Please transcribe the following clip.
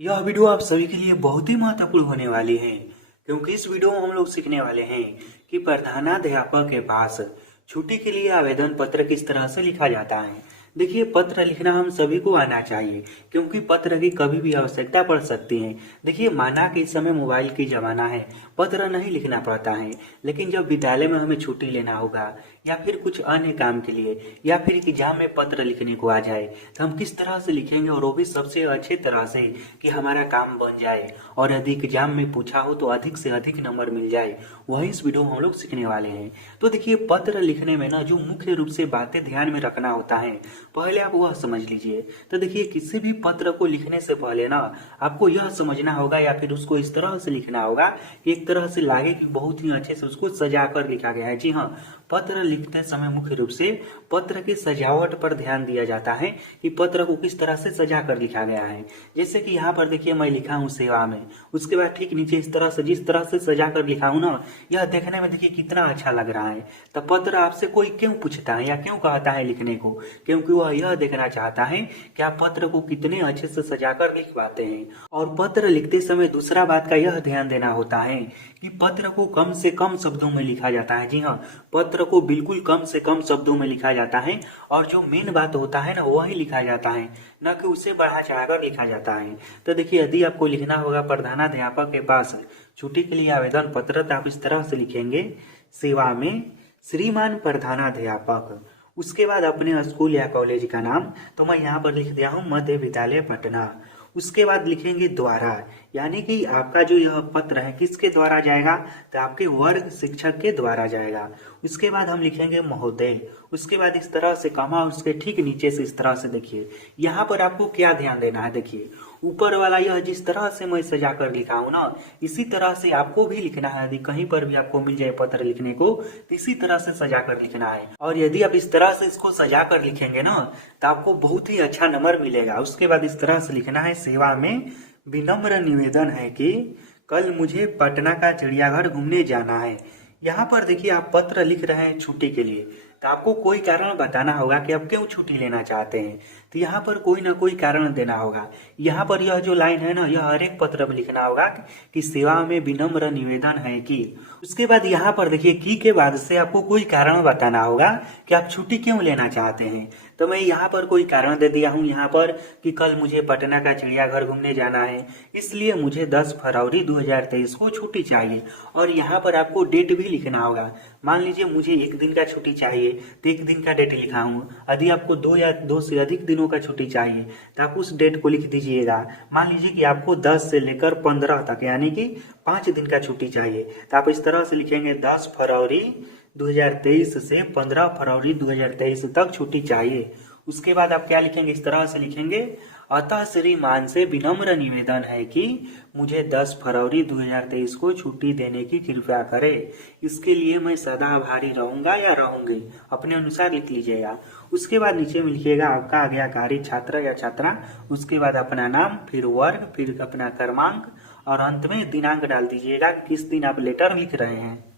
यह वीडियो आप सभी के लिए बहुत ही महत्वपूर्ण होने वाली है, क्योंकि इस वीडियो में हम लोग सीखने वाले हैं कि प्रधानाध्यापक के पास छुट्टी के लिए आवेदन पत्र किस तरह से लिखा जाता है। देखिए, पत्र लिखना हम सभी को आना चाहिए, क्योंकि पत्र की कभी भी आवश्यकता पड़ सकती है। देखिए, माना कि इस समय मोबाइल की जमाना है, पत्र नहीं लिखना पड़ता है, लेकिन जब विद्यालय में हमें छुट्टी लेना होगा या फिर कुछ अन्य काम के लिए या फिर एग्जाम में पत्र लिखने को आ जाए, तो हम किस तरह से लिखेंगे, और वो भी सबसे अच्छे तरह से कि हमारा काम बन जाए और यदि एग्जाम में पूछा हो तो अधिक से अधिक नंबर मिल जाए। वही इस वीडियो में हम लोग सीखने वाले हैं। तो देखिए, पत्र लिखने में ना जो मुख्य रूप से बातें ध्यान में रखना होता है, पहले आप वह समझ लीजिए। तो देखिए, किसी भी पत्र को लिखने से पहले ना आपको यह समझना होगा या फिर उसको इस तरह से लिखना होगा कि एक तरह से लागे कि बहुत ही अच्छे से उसको सजा कर लिखा गया है। जी हाँ, पत्र लिखते समय मुख्य रूप से पत्र की सजावट पर ध्यान दिया जाता है कि पत्र को किस तरह से सजा कर लिखा गया है। जैसे कि यहाँ पर देखिए, मैं लिखा हूँ सेवा में, उसके बाद ठीक नीचे इस तरह से जिस तरह से सजा कर लिखा हूँ ना, यह देखने में देखिए कितना अच्छा लग रहा है। तो पत्र आपसे कोई क्यों पूछता है या क्यों कहता है लिखने को, क्योंकि वह यह देखना चाहता है कि आप पत्र को कितने अच्छे से सजा कर लिख पाते हैं। और पत्र लिखते समय दूसरा बात का यह ध्यान देना होता है कि पत्र को कम से कम शब्दों में लिखा जाता है। जी हाँ, पत्र को बिल्कुल कम से कम शब्दों में लिखा जाता है, और जो मेन बात होता है ना वही लिखा जाता है, न कि उसे बढ़ा चढ़ाकर लिखा जाता है। तो देखिए, यदि आपको लिखना होगा प्रधानाध्यापक के पास छुट्टी के लिए आवेदन पत्र, तो आप इस तरह से लिखेंगे, सेवा में श्रीमान प्रधानाध्यापक। उसके बाद अपने स्कूल या कॉलेज का नाम, तो मैं यहाँ पर लिख दिया हूँ मध्य विद्यालय पटना। उसके बाद लिखेंगे द्वारा, यानी कि आपका जो यह पत्र है किसके द्वारा जाएगा, तो आपके वर्ग शिक्षक के द्वारा जाएगा। उसके बाद हम लिखेंगे महोदय। उसके बाद इस तरह से कमा, उसके ठीक नीचे से इस तरह से देखिए, यहाँ पर आपको क्या ध्यान देना है। देखिए, ऊपर वाला यह जिस तरह से मैं सजा कर लिखा हूँ ना, इसी तरह से आपको भी लिखना है। यदि कहीं पर भी आपको मिल जाए पत्र लिखने को, तो इसी तरह से सजा कर लिखना है। और यदि आप इस तरह से इसको सजा कर लिखेंगे ना, तो आपको बहुत ही अच्छा नंबर मिलेगा। उसके बाद इस तरह से लिखना है, सेवा में विनम्र निवेदन है कि कल मुझे पटना का चिड़ियाघर घूमने जाना है। यहाँ पर देखिए, आप पत्र लिख रहे हैं छुट्टी के लिए, तो आपको कोई कारण बताना होगा कि आप क्यों छुट्टी लेना चाहते हैं। तो यहाँ पर कोई ना कोई कारण देना होगा। यहाँ पर यह जो लाइन है ना, यह हर एक पत्र में लिखना होगा कि सेवा में विनम्र निवेदन है कि। उसके बाद यहाँ पर देखिए, की के बाद से आपको कोई कारण बताना होगा कि आप छुट्टी क्यों लेना चाहते हैं। तो मैं यहाँ पर कोई कारण दे दिया हूँ यहाँ पर कि कल मुझे पटना का चिड़ियाघर घूमने जाना है, इसलिए मुझे 10 फरवरी 2023 को छुट्टी चाहिए। और यहाँ पर आपको डेट भी लिखना होगा। मान लीजिए मुझे एक दिन का छुट्टी चाहिए, तो एक दिन का डेट लिखा हूँ। यदि आपको 2 या 2 से अधिक दिनों का छुट्टी चाहिए, तो आप उस डेट को लिख दीजिएगा। मान लीजिए कि आपको 10 से लेकर 15 तक, यानी कि 5 दिन का छुट्टी चाहिए, तो आप इस तरह से लिखेंगे, 10 फरवरी 2023 से 15 फरवरी 2023 तक छुट्टी चाहिए। उसके बाद आप क्या लिखेंगे, इस तरह से लिखेंगे, अतः श्रीमान से विनम्र निवेदन है कि मुझे 10 फरवरी 2023 को छुट्टी देने की कृपया करें। इसके लिए मैं सदा आभारी रहूंगा या रहूंगी, अपने अनुसार लिख लीजिएगा। उसके बाद नीचे में लिखिएगा आपका आज्ञाकारी छात्र या छात्रा। उसके बाद अपना नाम, फिर वर्ग, फिर अपना क्रमांक, और अंत में दिनांक डाल दीजिएगा किस दिन आप लेटर लिख रहे हैं।